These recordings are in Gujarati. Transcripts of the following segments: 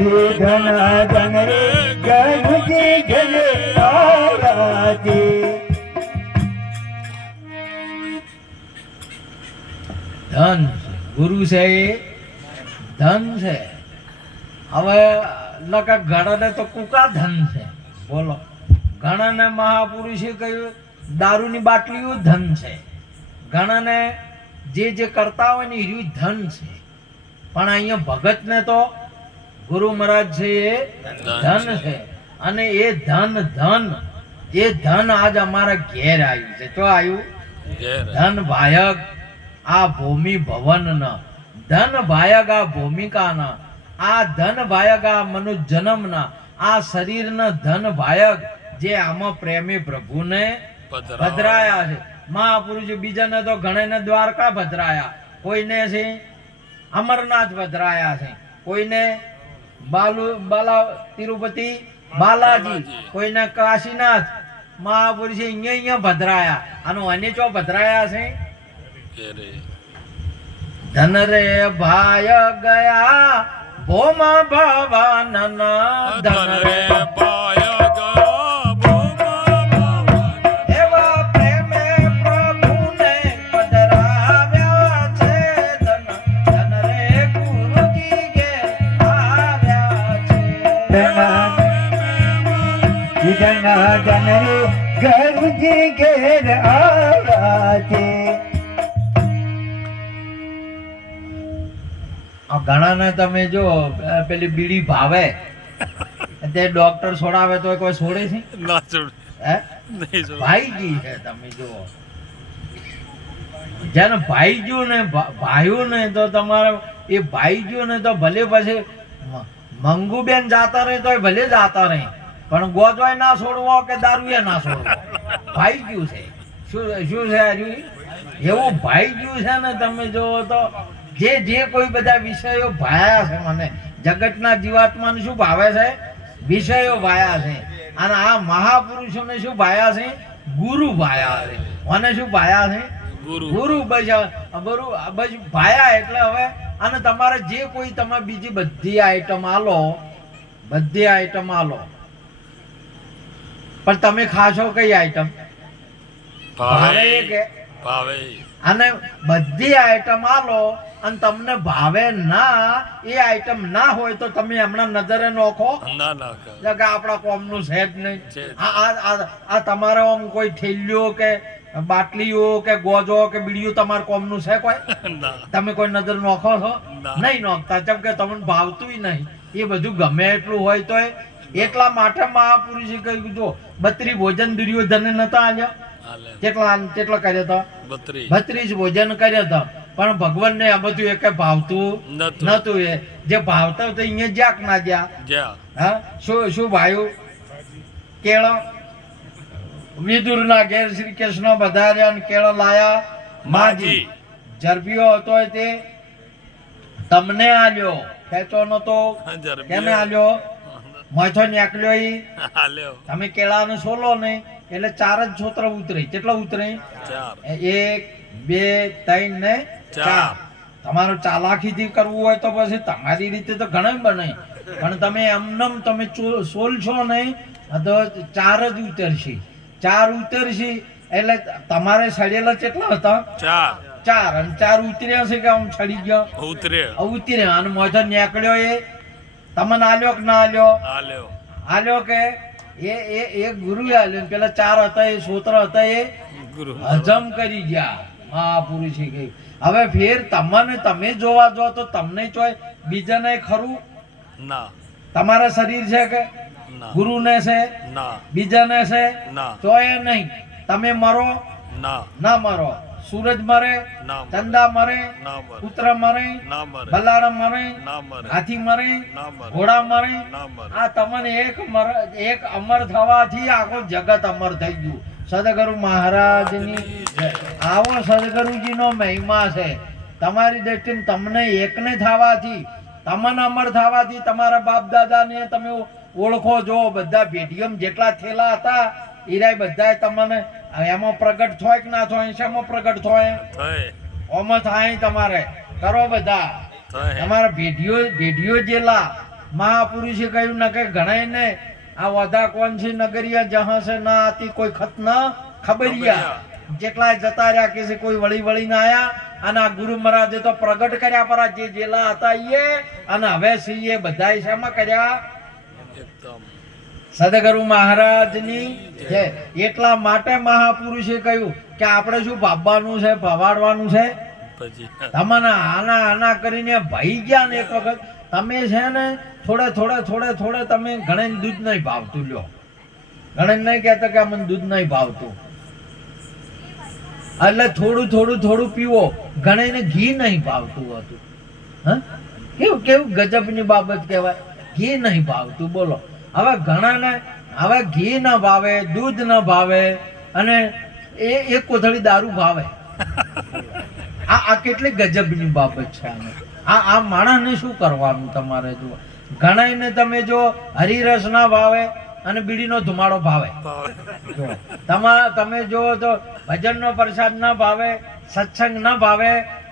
ધન ધન રે ગણુજી ઘરે આરાજી. ધન ગુરુ છે એ ધન છે. હવે લકા ઘણાને તો કુકા ધન છે. બોલો, ઘણાને મહાપુરુષે કહ્યું દારૂની બાટલીઓ ધન છે. ઘણાને જે કરતા હોય ને એ ધન છે. પણ અહીંયા ભગતને તો ગુરુ મહારાજ છે એ ધન છે. અને એ ધન આજ અમારા ઘેર આવ્યું છે. તો આવ્યું ધન ભાયક આ ભૂમિ ભવન ન, ધન ભાયક આ ભૂમિકા ન, આ ધન ભાયક આ મનુષ્ય જન્મ ના, આ શરીર ન ધન ભાયક જે આમાં પ્રેમી પ્રભુને પધરાયા છે. મહાપુરુષ બીજાને તો ઘણાને દ્વારકા પધરાયા, કોઈને છે અમરનાથ પધરાયા છે, કોઈને બાલા તિરુપતિ બાલાજી, કોઈને કાશીનાથ. મહાપુરુષે અહીંયા પધરાયા. અને અન્ય ચો પધરાયા છે ધન રે ભાય ગયા ભોમા ભવાનન, ધન રે ભાય ગયા ભોમા ભવાનન, એવા પ્રેમે પ્રભુને પધરાવ્યા છે. ધન રે ગુરુજી ઘેર આવ્યા છે. ધન ધન રે ગણુજી ઘેર આરાજી. ઘણાને તમે જો પેલી બીડી ભાવે તે ડોક્ટર છોડાવે તો કોઈ છોડે છે? ના છોડે. હે નહીં છોડે. ભાઈજી છે. તમે જુઓ, જેને ભાઈજુ ને ભાઈઓ ને તો તમારે એ ભાઈજુ ને તો ભલે પછી મંગુબેન જાતા રહે તો ભલે જાતા રહે, પણ ગોજવાય ના છોડવો કે દારૂએ ના છોડવો. ભાઈજુ છે. શું છે હજુ એવું ભાઈજુ છે ને. તમે જુઓ તો જે કોઈ બધા વિષયો ભાયા છે મને, જગતના જીવાત્માને શું ભાવે છે? વિષયો ભાયા છે. અને આ મહાપુરુષોને શું ભાયા છે? ગુરુ ભાયા છે. મને શું ભાયા છે? ગુરુ. બસ ભાયા. એટલે હવે અને તમારે જે કોઈ તમે બીજી બધી આઈટમ આલો, બધી આઈટમ આલો, પણ તમે ખાશો કઈ આઈટમ? ભાવે કે ભાવે. અને બધી આઈટમ આલો અને તમને ભાવે ના, એ આઈટમ ના હોય તો તમે હમણાં નજરે નોખો ના નાખે કે આપણા કોમનું છે જ નહીં. આ તમારે આમ કોઈ થેલીઓ કે બાટલીઓ કે ગોજો કે બીડીઓ તમારા કોમનું છે કોઈ? તમે કોઈ નજર નોખો છો? નહીં નોખતા. જેમ કે તમને ભાવતું નહીં. એ બધું ગમે એટલું હોય તો એટલા માટે મહાપુરુષે કહ્યું જો 32 ભોજન દુર્યોધને નતા આલ્યા. કેટલા કર્યા હતા? 32 ભોજન કર્યા હતા. પણ ભગવાન ને આ બધું એક ભાવતું નતું. એ જે ભાવતા તો અહીંયા જ્યાક ના જ્યાં. હા, શું ભાઈ કેળો વિદુર ના ઘેર શ્રી કૃષ્ણ વધાર્યા અને કેળો લાયા માજી. જરબીઓ હતો તે તમને આલ્યો, ખેંચો નતો કેને આલ્યો? મોથો નીકળ્યો ઈ તમે કેળાનો સોલો નહીં એટલે 4 જ છોતરા ઉતરે. કેટલા ઉતરે? 1 2 3 ને 4. તમારું ચાલાકીથી કરવું હોય તો પછી તમારી રીતે તો ઘણા બને, પણ તમે એમનેમ તમે સોલશો નહીં તો 4 જ ઉતરશે. 4 ઉતરશે એટલે તમારે સડેલા કેટલા હતા? 4. અને 4 ઉતર્યા છે કે આમ છડી ગયો? ઉતર્યા. અને મોથો નીકળ્યો એ તમને આલ્યો કે ના આલ્યો? આલ્યો કે એ ગુરુ આલ્યો. પેલા 4 હતા એ સોત્ર હતા એ હજમ કરી ગયા. મહાપુરુષે કહ્યું હવે ફેર તમે જોવા જો તો તમને ચોય બીજાને ખરું ના. તમારા શરીર છે કે ગુરુને છે? બીજાને છે? ચોય નહીં. તમે મરો ના મરો. સૂરજ મરે, ચંદા મરે, પુત્ર મરે, બલાડા મરે, હાથી મરે, ઘોડા મરે. આ તમને એક અમર થવાથી આખો જગત અમર થઈ ગયું. સદગુરુ મહારાજની આવો સદગુરુજીનો મહિમા છે. તમારી દ્રષ્ટિએ તમને એકને થવાથી, તમને અમર થવાથી તમારા બાપ દાદાને તમે ઓળખો જો. બધા ભેટીયમ જેટલા થયેલા હતા ઈરાય બધા તમને એમાં પ્રગટ થાય કે ના થાય? શેમાં પ્રગટ થાય? ઓમાં થાય. તમારે કરો બધા તમારા ભેટીઓ જેલા મહાપુરુષે કહ્યું ન કે ઘણાય ને આ વધા કોણ છે નગરિયા જહાં છે ના આતી કોઈ ખત ન ખબરિયા જેટલા જતા રહ્યા કે છે કોઈ વળી વળી ના આયા અને આ ગુરુ મહારાજે તો પ્રગટ કર્યા પર જે જેલા હતા એ અને હવે છીએ બધા શામાં કર્યા સદગુરુ મહારાજની જય. એટલા માટે મહાપુરુષે કહ્યું કે આપણે શું ભાવવાનું છે ભવાડવાનું છે તમને આના આના કરીને ભાઈ ગયા ને એક વખત તમે છે ને થોડે તમે ઘણે દૂધ નહીં ભાવતું લ્યો ઘણે નહીં કહેતા કે મને દૂધ નહીં ભાવતું એટલે થોડું પીવો ઘણે ને ઘી નહીં ભાવતું હતું હા કેવું ગજબની બાબત કહેવાય ઘી નહીં ભાવતું બોલો હવે ઘણાને હવે ઘી ન ભાવે દૂધ ન ભાવે અને એક કોથળી દારૂ ભાવે આ કેટલી ગજબની બાબત છે આ માણસને શું કરવાનું તમારે જો ઘણાને તમે જો હરિરસ ના ભાવે અને બીડીનો ધુમાડો ભાવે તમે જો તો ભજનનો પ્રસાદ ના ભાવે સત્સંગ ના ભાવે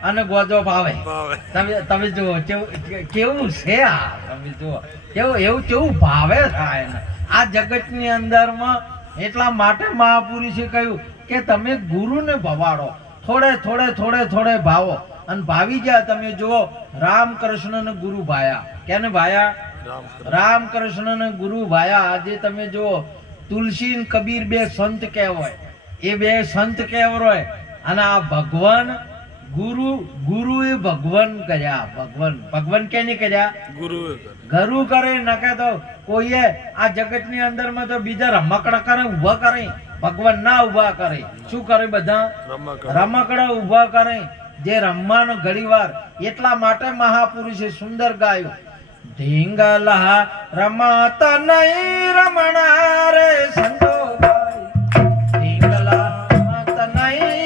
અને ગોજો ભાવે તમે જુઓ કેવું છે આ તમે જુઓ કેવું ભાવે થાય ને આ જગતની અંદરમાં. એટલા માટે મહાપુરુષે કહ્યું કે તમે ગુરુને ભવાડો થોડે ભાવો અને ભાવી ગયા. તમે જુઓ રામકૃષ્ણ ને ગુરુ ભાયા કેને ભાયા રામકૃષ્ણ ને ગુરુ ભાયા. આજે તમે જુઓ તુલસી ને કબીર બે સંત કહેવાય એ બે સંત કહેવાય અને આ ભગવાન ગુરુએ ભગવાન કર્યા ભગવાન કેને કર્યા ગુરુ કરે નકે તો કોઈએ આ જગતની અંદરમાં તો બીજા રમકડા કરે ઉભા કરે ભગવાન ના ઉભા કરે શું કરે બધા રમકડા ઉભા કરે જે રમવાનો ઘડીવાર. એટલા માટે મહાપુરુષે સુંદર ગાયું ઢીંગલા રમતા નહીં રમણા રે સંતો ઢીંગલા રમતા નહીં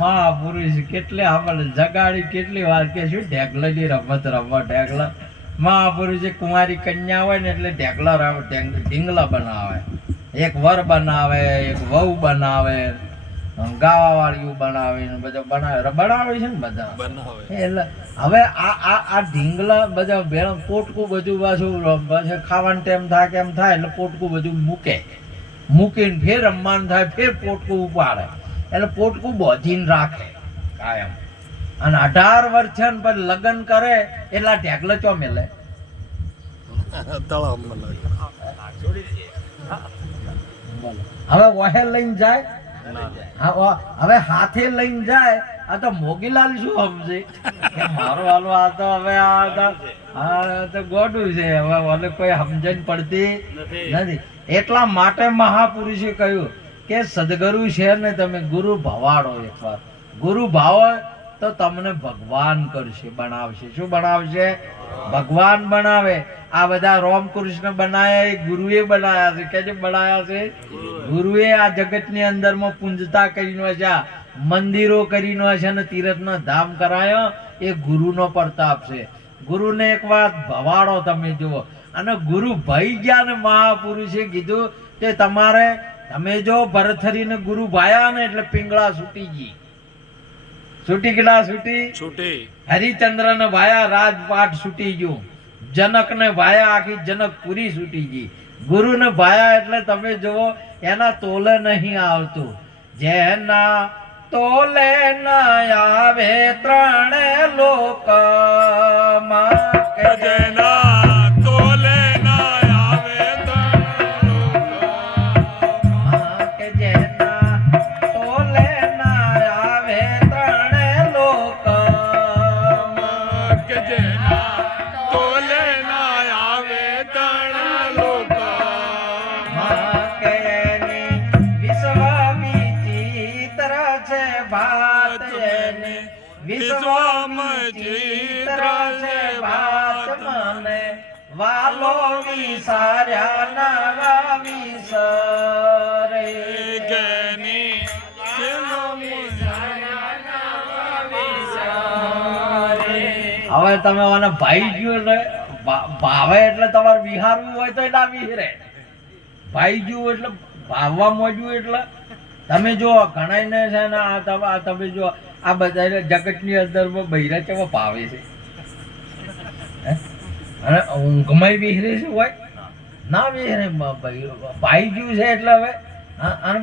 મહાપુરુષ કેટલે આપણે જગાડી કેટલી વાર કે શું ઢેકલાની રમત રમવા ઢેકલા. મહાપુરુષે કુંવારી કન્યા હોય ને એટલે ઢેકલા ઢીંગલા બનાવે એક વર બનાવે એક વહુ બનાવે ગાવા વાળીઓ બનાવે ને બધા બનાવે છે ને બધા એટલે હવે આ ઢીંગલા બધા ભેળ પોટકું બધું પાછું ખાવાનું ટાઈમ થાય કેમ થાય એટલે પોટકું બધું મૂકીને ફેર રમવાનું થાય ફેર પોટકું ઉપાડે એટલે પોટકું બોધીને રાખે કાયમ. અને 18 વર્ષ પછી લગ્ન કરે એટલા ઢેકલા ચો મેલે હવે વહે લઈને જાય હવે હાથે લઈને જાય. આ તો મોગીલાલ શું સમજે કે મારો વાલો આ તો હવે આ તો ગોડું છે હવે કોઈ સમજણ પડતી નથી. એટલા માટે મહાપુરુષે કહ્યું કે સદગુરુ છે ને તમે ગુરુ ભવાડો. એકવાર ગુરુ ભાવો તો તમને ભગવાન કરશે બનાવશે. શું બનાવશે? ભગવાન બનાવે. આ બધા રામકૃષ્ણ બનાયા એ ગુરુએ બનાયા છે. કે બનાયા છે ગુરુએ. આ જગતની અંદરમાં પૂંજતા કરીને છે મંદિરો કરીને છે અને તીર્થનો ધામ કરાયો એ ગુરુનો પ્રતાપ છે. ગુરુને એક વાત ભવાડો તમે જુઓ અને ગુરુ ભાઈ ગયા ને મહાપુરુષે કીધું કે તમે જો ભરથરીને ગુરુ ભાયા ને એટલે પિંગળા છૂટી ગઈ. છૂટી કેટલા છૂટી? હરિચંદ્ર ને ભાયા રાજપાટ છૂટી ગયું. જનક ને ભાયા આખી જનકપુરી છૂટી ગઈ. ગુરુ ને ભાયા એટલે તમે જુઓ એના તોલે નહીં આવતું. જેના તોલે ન આવે ત્રણે લોકમાં કે જેના તોલે ના આવે કે જેના તોલે ન આવે ત્રણે લોકમાં કે જેના તોલે ના આવે ત્રણ લોક કે એની વિશ્વ વિચિત્ર છે ભાત એની વિશ્વ વિચિત્ર છે ભાત મને વાલો વિસાર્યા નવા વિસરે ગની હવે તમે મને ભાઈ ગયું એટલે ભાવે એટલે તમારે વિહારવું હોય તો ના વિહરે. ભાઈ ગયું એટલે ભાવવા મોજવું એટલે તમે જો ઘણાઈને છે ને આ તમે જો આ બધા જગતની અંદરમાં બૈરા કેવા ભાવે છે હે? અને ઊંઘમાં વિહરે છે હોય ના વિહરે ભાઈ ગયું છે એટલે હવે અને